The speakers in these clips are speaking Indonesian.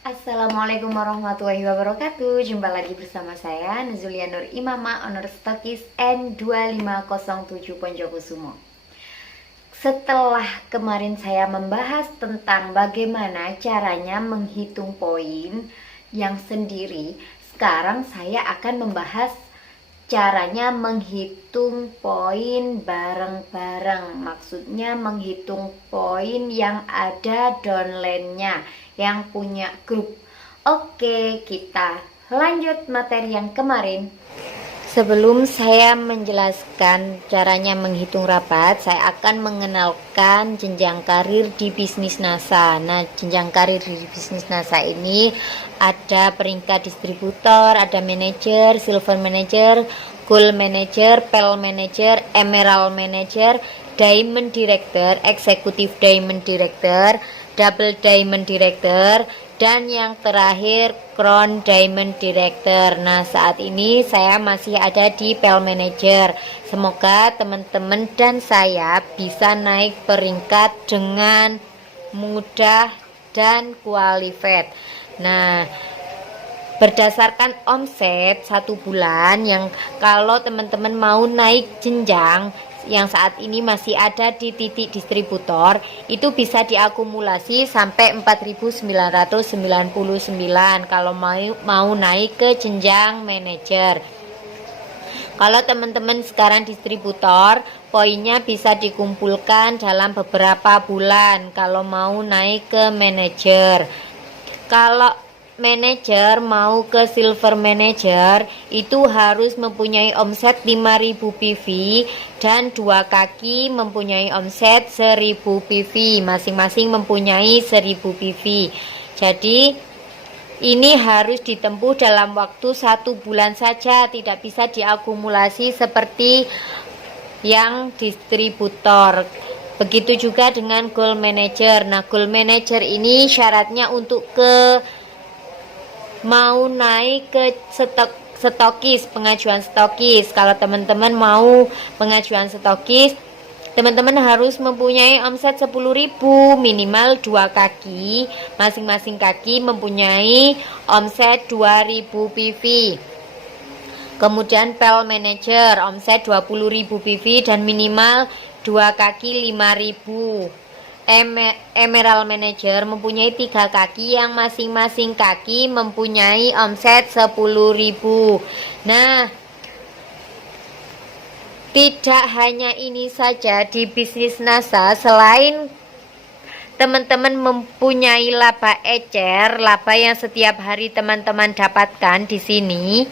Assalamualaikum warahmatullahi wabarakatuh. Jumpa lagi bersama saya Nuzulia Nur Imama, owner Stokis N2507 Ponjokusumo. Setelah kemarin saya membahas tentang bagaimana caranya menghitung poin yang sendiri, sekarang saya akan membahas caranya menghitung poin bareng-bareng. Maksudnya menghitung poin yang ada downline-nya, yang punya grup. Oke, kita lanjut materi yang kemarin. Sebelum saya menjelaskan caranya menghitung rapat, saya akan mengenalkan jenjang karir di bisnis NASA. Nah, jenjang karir di bisnis NASA ini ada peringkat distributor, ada manager, silver manager, gold manager, pearl manager, emerald manager, diamond director, executive diamond director, double diamond director, dan yang terakhir crown diamond director. Nah, saat ini saya masih ada di pearl manager. Semoga teman-teman dan saya bisa naik peringkat dengan mudah dan qualified. Nah, berdasarkan omset 1 bulan, yang kalau teman-teman mau naik jenjang yang saat ini masih ada di titik distributor, itu bisa diakumulasi sampai 4.999 kalau mau naik ke jenjang manajer. Kalau teman-teman sekarang distributor, poinnya bisa dikumpulkan dalam beberapa bulan kalau mau naik ke manajer. Kalau manajer mau ke silver manager, itu harus mempunyai omset 5.000 PV dan 2 kaki mempunyai omset 1.000 PV, masing-masing mempunyai 1.000 PV. Jadi ini harus ditempuh dalam waktu 1 bulan saja, tidak bisa diakumulasi seperti yang distributor. Begitu juga dengan gold manager. Nah, gold manager ini syaratnya untuk mau naik ke stokis, pengajuan stokis. Kalau teman-teman mau pengajuan stokis, teman-teman harus mempunyai omset 10.000, minimal 2 kaki, masing-masing kaki mempunyai omset 2.000 PV. Kemudian pearl manager omset 20.000 PV dan minimal 2 kaki 5.000. Emerald manager mempunyai 3 kaki yang masing-masing kaki mempunyai omset 10.000. Nah, tidak hanya ini saja di bisnis NASA, selain teman-teman mempunyai laba ecer, laba yang setiap hari teman-teman dapatkan di sini,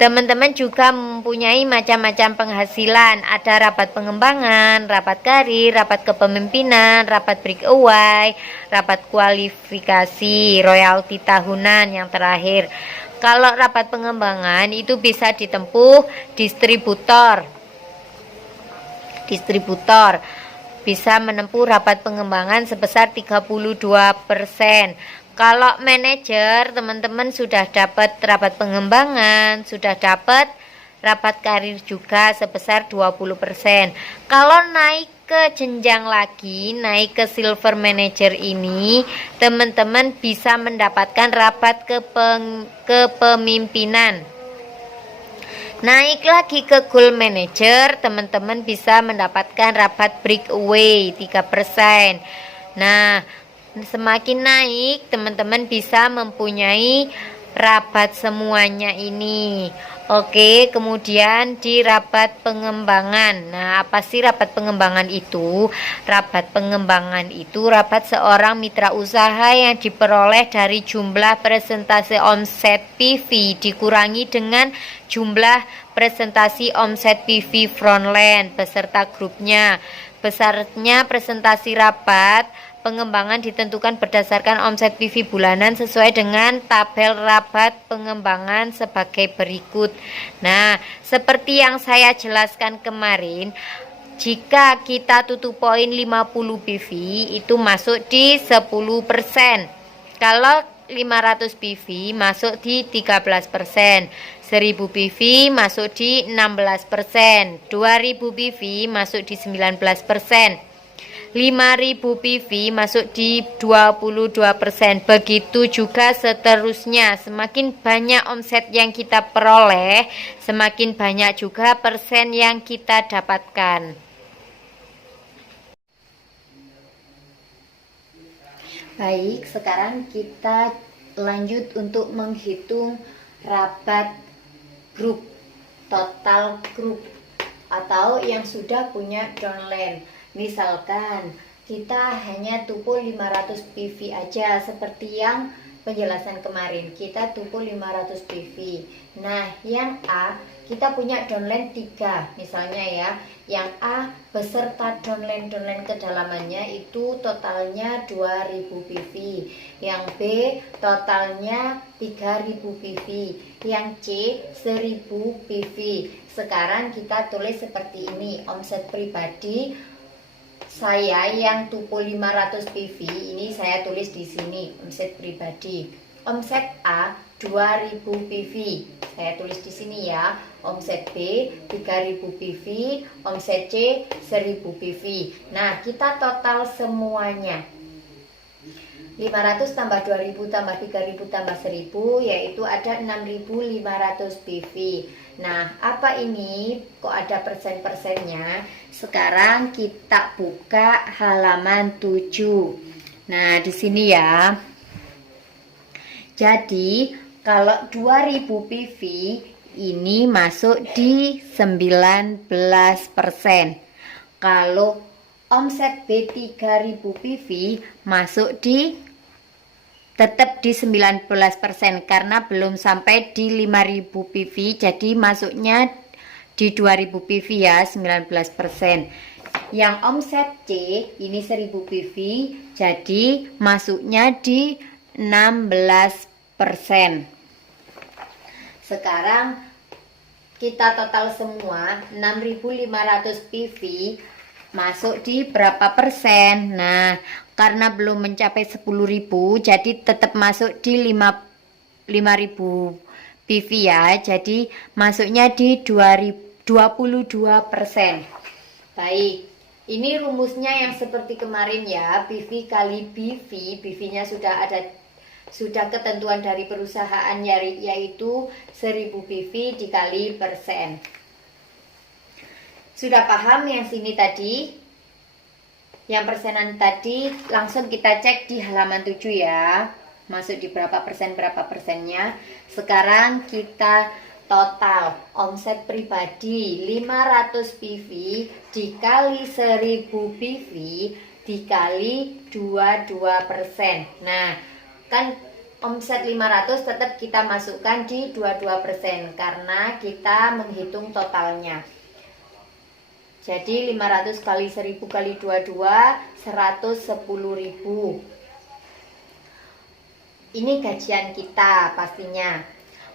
teman-teman juga mempunyai macam-macam penghasilan. Ada rapat pengembangan, rapat karir, rapat kepemimpinan, rapat breakaway, rapat kualifikasi, royalti tahunan yang terakhir. Kalau rapat pengembangan itu bisa ditempuh distributor. Distributor bisa menempuh rapat pengembangan sebesar 32%. Kalau manajer, teman-teman sudah dapat rapat pengembangan, sudah dapat rapat karir juga sebesar 20%. Kalau naik ke jenjang lagi, naik ke silver manager ini, teman-teman bisa mendapatkan rapat kepemimpinan. Naik lagi ke gold manager, teman-teman bisa mendapatkan rapat breakaway 3%. Nah, semakin naik, teman-teman bisa mempunyai rapat semuanya ini. Oke, kemudian di rapat pengembangan. Nah, apa sih rapat pengembangan itu? Rapat pengembangan itu rapat seorang mitra usaha yang diperoleh dari jumlah presentasi omset PV dikurangi dengan jumlah presentasi omset PV frontline beserta grupnya. Besarnya presentasi rapat pengembangan ditentukan berdasarkan omset PV bulanan sesuai dengan tabel rapat pengembangan sebagai berikut. Nah, seperti yang saya jelaskan kemarin, jika kita tutup poin 50 PV itu masuk di 10%. Kalau 500 PV masuk di 13%, 1000 PV masuk di 16%, 2000 PV masuk di 19%. 5.000 PV masuk di 22%. Begitu juga seterusnya. Semakin banyak omset yang kita peroleh, semakin banyak juga persen yang kita dapatkan. Baik, sekarang kita lanjut untuk menghitung rabat grup, total grup, atau yang sudah punya downline. Misalkan kita hanya tumpul 500 PV aja, seperti yang penjelasan kemarin, kita tumpul 500 PV. Nah, yang A kita punya downline 3 misalnya ya. Yang A beserta downline kedalamannya itu totalnya 2000 PV. Yang B totalnya 3000 PV. Yang C 1000 PV. Sekarang kita tulis seperti ini, omset pribadi saya yang tumpul 500 PV ini saya tulis di sini, omset pribadi. Omset A 2000 PV. Saya tulis di sini ya. Omset B 3000 PV, omset C 1000 PV. Nah, kita total semuanya. 500 tambah 2000 tambah 3000 tambah 1000 yaitu ada 6500 PV. Nah, apa ini? Kok ada persen-persennya? Sekarang kita buka halaman 7. Nah, di sini ya. Jadi, kalau 2000 PV ini masuk di 19%. Kalau omset B 3000 PV masuk di tetap di 19% karena belum sampai di 5000 PV, jadi masuknya di 2000 PV ya, 19%. Yang omset C ini 1000 PV, jadi masuknya di 16%. Sekarang kita total semua 6500 PV masuk di berapa persen? Nah, karena belum mencapai 10.000 jadi tetap masuk di 5.000 PV ya. Jadi masuknya di 22%. Baik, ini rumusnya yang seperti kemarin ya, PV kali BV. BV-nya sudah ketentuan dari perusahaan yaitu 1000 PV dikali persen. Sudah paham yang sini tadi? Yang persenan tadi langsung kita cek di halaman 7 ya. Masuk di berapa persennya. Sekarang kita total omset pribadi 500 PV dikali 1000 PV dikali 22%. Nah, kan omset 500 tetap kita masukkan di 22% karena kita menghitung totalnya. Jadi 500 kali 1000 kali 22 110.000. Ini gajian kita pastinya.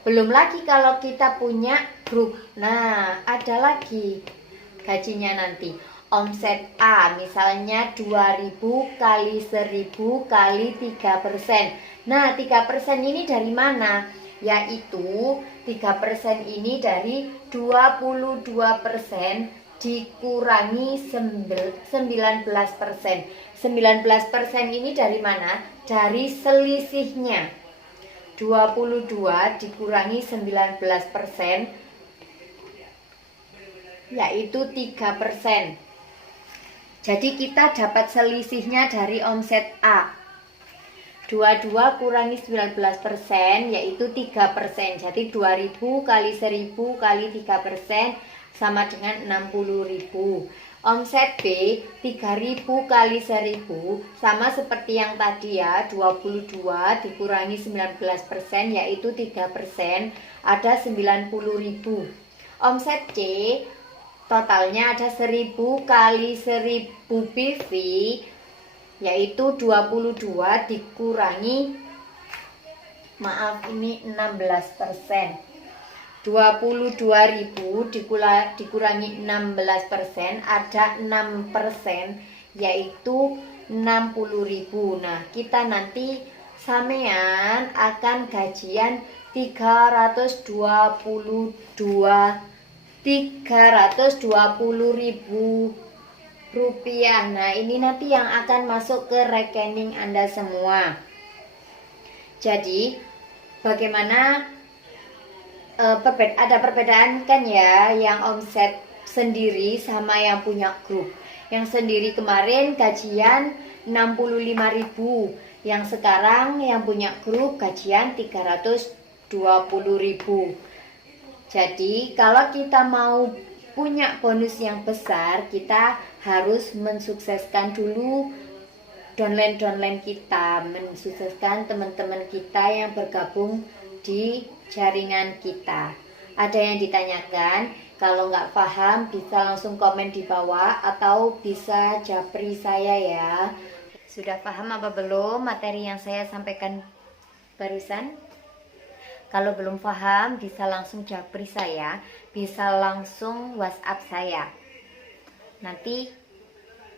Belum lagi kalau kita punya grup. Nah, ada lagi gajinya nanti. Omset A misalnya 2000 kali 1000 kali 3%. Nah, 3% ini dari mana? Yaitu 3% ini dari 22% dikurangi 19%. 19% ini dari mana? Dari selisihnya. 22 dikurangi 19% yaitu 3%. Jadi kita dapat selisihnya dari omset A. 22 kurangi 19% yaitu 3%. Jadi 2000 kali 1000 kali 3% sama dengan 60.000. Omset B 3000 kali 1000 sama seperti yang tadi ya, 22 dikurangi 19% yaitu 3%, ada 90.000. Omset C totalnya ada 1000 kali 1000 PV yaitu 22 dikurangi 16%. 22.000 dikurangi 16% ada 6% yaitu 60.000. Nah, kita nanti sampean akan gajian 320.000 rupiah. Nah, ini nanti yang akan masuk ke rekening Anda semua. Jadi, bagaimana ada perbedaan kan ya, yang omset sendiri sama yang punya grup. Yang sendiri kemarin gajian 65.000, yang sekarang yang punya grup gajian 320.000. Jadi kalau kita mau punya bonus yang besar, kita harus mensukseskan dulu downline kita, mensukseskan teman-teman kita yang bergabung di jaringan kita. Ada yang ditanyakan, kalau nggak paham bisa langsung komen di bawah atau bisa japri saya ya. Sudah paham apa belum materi yang saya sampaikan barusan? Kalau belum paham bisa langsung japri saya, bisa langsung WhatsApp saya. Nanti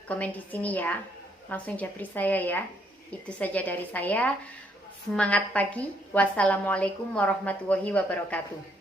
komen di sini ya, langsung japri saya ya. Itu saja dari saya. Semangat pagi. Wassalamualaikum warahmatullahi wabarakatuh.